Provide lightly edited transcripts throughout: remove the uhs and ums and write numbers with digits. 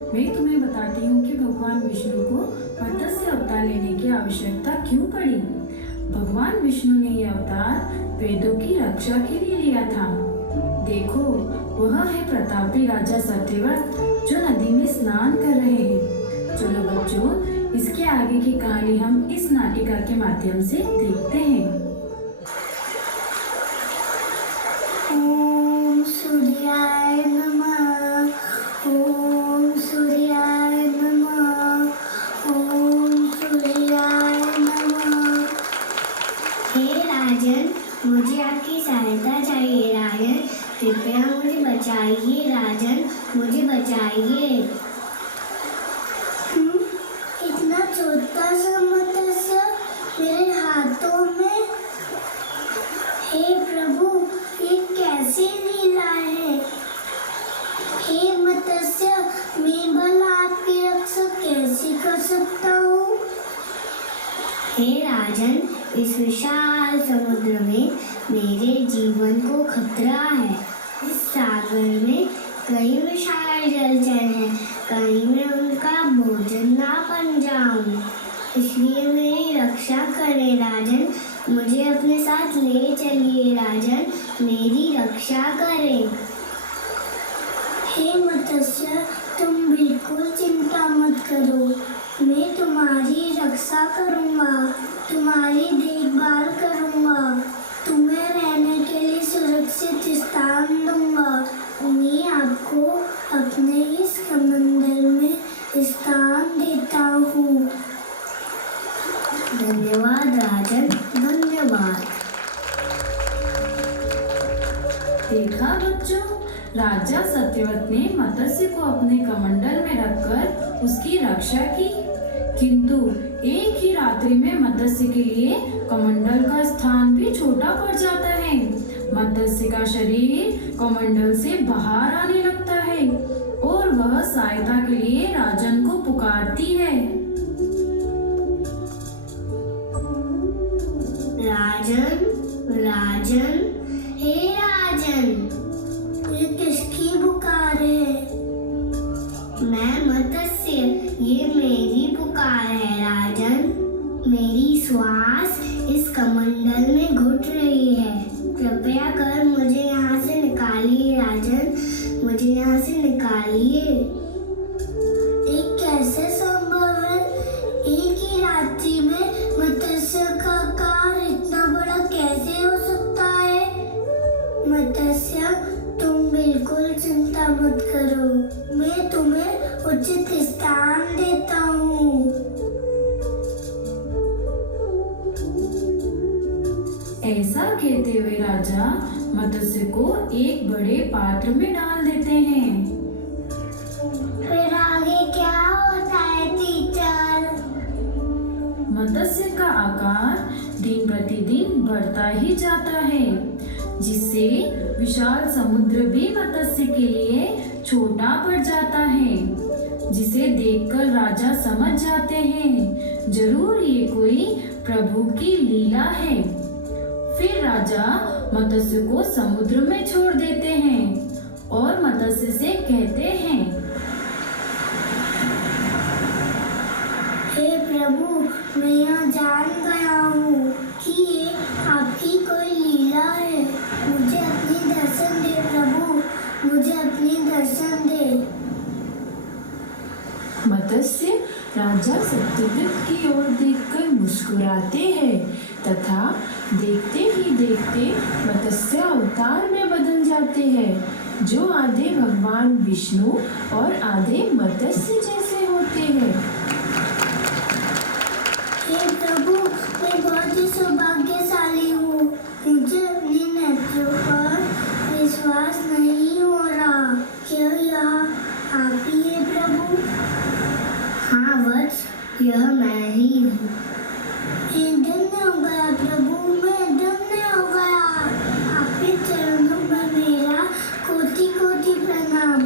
मैं तुम्हें बताती हूँ कि भगवान विष्णु को मत्स्य अवतार लेने की आवश्यकता क्यों पड़ी। भगवान विष्णु ने यह अवतार वेदों की रक्षा के लिए लिया था। देखो, वह है प्रतापी राजा सत्यव्रत जो नदी में स्नान कर रहे हैं। चलो बच्चों, इसके आगे की कहानी हम इस नाटिका के माध्यम से देखते हैं। ओम सूर्याय नमः। ओम सूर्याय नमः। ओम सूर्याय नमः। हे राजन, मुझे आपकी सहायता चाहिए। राजन, कृपया मुझे बचाइए। राजन, मुझे बचाइए। इतना छोटा सा मत्स्य मेरे हाथों में। हे प्रभु, ये कैसी लीला है। हे मत्स्य, मैं भला आपकी रक्षा कैसे कर सकता हूँ। हे राजन, इस विशाल समुद्र में मेरे जीवन को खतरा है। इस सागर में कई विशाल जलचर हैं, कहीं मैं उनका भोजन ना बन जाऊं। इसलिए मेरी रक्षा करें राजन, मुझे अपने साथ ले चलिए। राजन, मेरी रक्षा करें। हे मत्स्य, तुम बिल्कुल चिंता मत करो, मैं तुम्हारी रक्षा करूंगा, तुम्हारी देखभाल करूंगा, तुम्हें रहने के लिए सुरक्षित स्थान दूंगा। मैं आपको अपने इस कमंडल में स्थान देता हूँ। धन्यवाद राजन, धन्यवाद। देखा बच्चों, राजा सत्यव्रत ने मत्स्य को अपने कमंडल में रखकर उसकी रक्षा की, किंतु एक ही रात्रि में मत्स्य के लिए कमंडल का स्थान भी छोटा पड़ जाता है। मत्स्य का शरीर कमंडल से बाहर आने लगता है और वह सहायता के लिए राजन को पुकारती है। राजन, राजन, हे राजन, ये किसकी पुकार है। मैं मत्स्य, ये मेरी पुकार है। राजन, मेरी श्वास इस कमंडल में घुट रही है, कृपया कर मुझे यहाँ से निकालिए। राजन, मुझे यहाँ से निकालिए। ये कैसे संभव है। एक ही रात्रि में मत्स्य का आकार इतना बड़ा कैसे हो सकता है। मत्स्य, तुम बिल्कुल चिंता मत करो, मैं तुम्हें उचित स्थान देता हूँ। ऐसा कहते हुए राजा मत्स्य को एक बड़े पात्र में डाल देते हैं। फिर आगे क्या होता है टीचर। मत्स्य का आकार दिन प्रतिदिन बढ़ता ही जाता है, जिससे विशाल समुद्र भी मत्स्य के लिए छोटा पड़ जाता है, जिसे देखकर राजा समझ जाते हैं जरूर ये कोई प्रभु की लीला है। फिर राजा मत्स्य को समुद्र में छोड़ देते हैं और मत्स्य से कहते हैं, हे प्रभु, मैं यहाँ जान गया हूँ कि ये आपकी कोई लीला है। मुझे अपनी दर्शन दे प्रभु, मुझे अपनी दर्शन दे। मत्स्य राजा सत्यव्रत की ओर देखकर मुस्कुराते हैं तथा देखते ही देखते मत्स्य अवतार में बदल जाते हैं, जो आधे भगवान विष्णु और आधे मत्स्य जैसे होते हैं। हे प्रभु, मैं बहुत ही सौभाग्यशाली हूँ, मुझे अपने नेत्रों पर विश्वास नहीं हो रहा। क्या यह आप ही है प्रभु। हाँ वत्स, यह मैं ही हूँ। धन्य हो गया प्रभु, मैं धन्य हो गया। आपके चरणों में मेरा कोटि कोटि प्रणाम।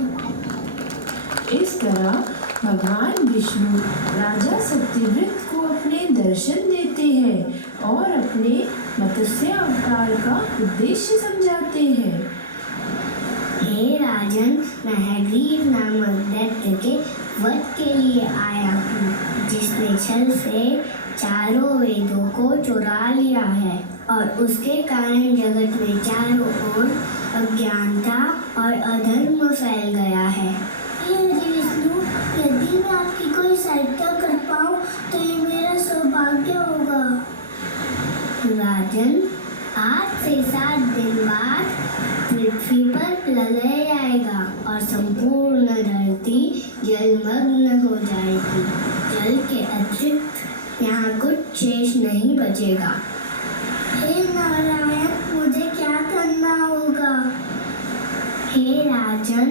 इस तरह भगवान विष्णु राजा सत्यव्रत को अपने दर्शन देते हैं और अपने मत्स्य अवतार का उद्देश्य समझाते हैं। हे राजन, मैं हयग्रीव नामक दैत्य के वध के लिए आया हूँ, जिसने छल से चारों वेदों को चुरा लिया है और उसके कारण जगत में चारों ओर अज्ञानता और अधर्म फैल गया है। हे हरि विष्णु, यदि मैं आपकी कोई सहायता कर पाऊँ तो ये मेरा सौभाग्य होगा। राजन, आज से 7 दिन बाद पृथ्वी पर प्रलय आएगा और संपूर्ण धरती जलमग्न हो जाएगी। जल के अतिरिक्त यहाँ कुछ शेष नहीं बचेगा। हे नारायण, मुझे क्या करना होगा? हे राजन,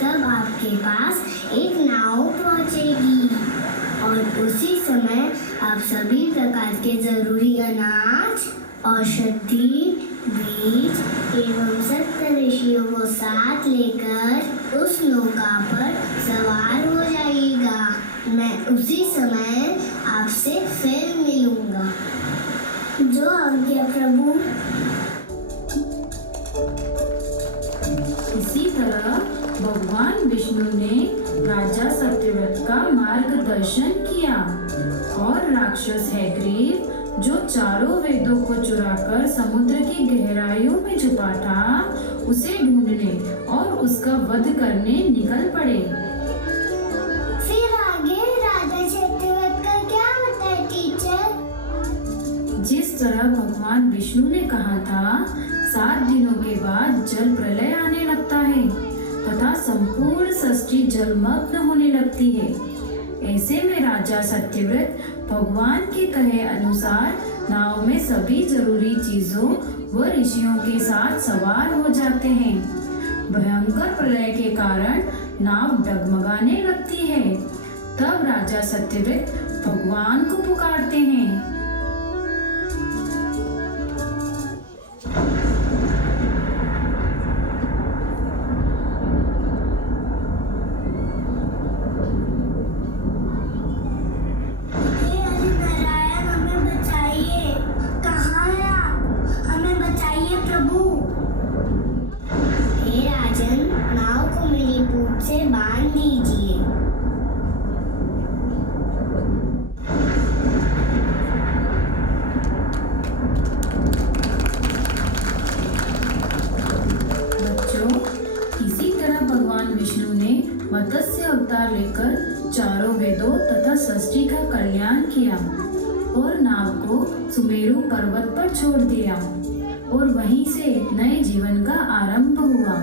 तब आपके पास एक नाव पहुँचेगी और उसी समय आप सभी प्रकार के जरूरी अनाज, औषधि, बीज एवं 70 ऋषियों को साथ लेकर उस नौका पर सवार हो जाइएगा। मैं उसी समय आपसे फिर मिलूंगा। जो आज्ञा प्रभु। इसी तरह भगवान विष्णु ने राजा सत्यव्रत का मार्गदर्शन किया और राक्षस हैग्रीव, जो चारों वेदों को चुराकर समुद्र की गहराइयों में छुपा था, उसे ढूंढने और उसका वध करने निकल पड़े। फिर आगे राजा सत्यव्रत का क्या होता है टीचर? जिस तरह भगवान विष्णु ने कहा था, 7 दिनों के बाद जल प्रलय आने लगता है तथा संपूर्ण सृष्टि जलमग्न होने लगती है। ऐसे में राजा सत्यव्रत भगवान के कहे अनुसार नाव में सभी जरूरी चीजों व ऋषियों के साथ सवार हो जाते हैं। भयंकर प्रलय के कारण नाव डगमगाने लगती है। तब राजा सत्यव्रत भगवान को पुकारते हैं। मत्स्य अवतार लेकर चारों वेदों तथा सृष्टि का कल्याण किया और नाव को सुमेरु पर्वत पर छोड़ दिया और वहीं से नए जीवन का आरंभ हुआ।